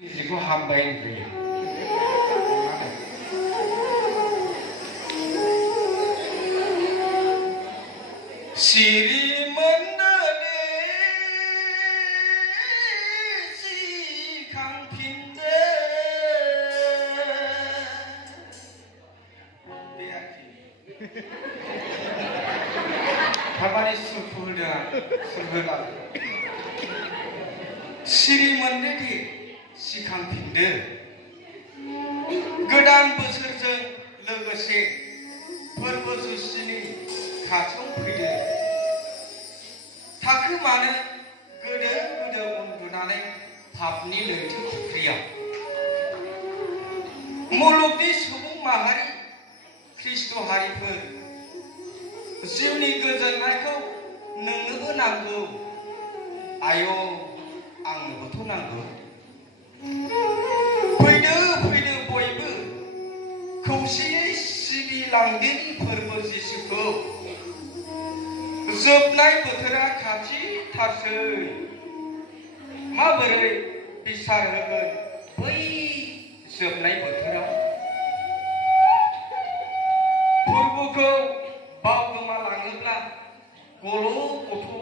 जिखौ हामबाय होनग्रोयो सिरि मोननानै सिखांफिनदो बे आरोखि थारमाने सुखु होदों सुरहोला सिरि मोनदो दि सिखांफिनदो गोदान बोसोरजों लोगोसे फोरबो जुसिनि खाथियाव फैदो थाखोमानो गोदो गोदो उन्दुनानै पापनि लैथो फुख्रियाव मुलुगनि सुबुं माहारि ख्रिस्ट' हारिफोर जिउनि गोजोननायखौ नोंनोबो नांगौ आय' आंनोबोथ' नांगौ फैदो फैदो बयबो खौसेयै सिबिलांदिनि फोरबो जिसुखौ जोबनाय बोथोरा खाथिथारसै माबोरै बिसार होगोन बै जोबनाय बोथोराव फोरबोखौ बावगोमालाङोब्ला गल' गथ'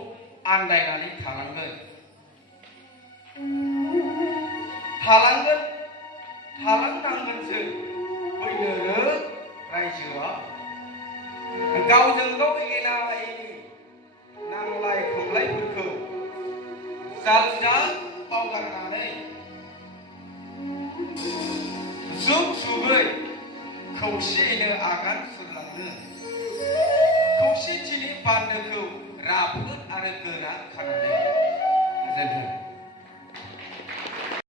आन्दायनानै थालांनांगोन जों बै नोरोग रायजोआ गावजों गाव एना एनि नांलाय खमलायफोरखौ जाल बावगारनानै जुग जुगै खौसेयैनो आगान सुरलांनो खौसेथिनि बान्दोखौ राफोद आरो गोरा खालामनो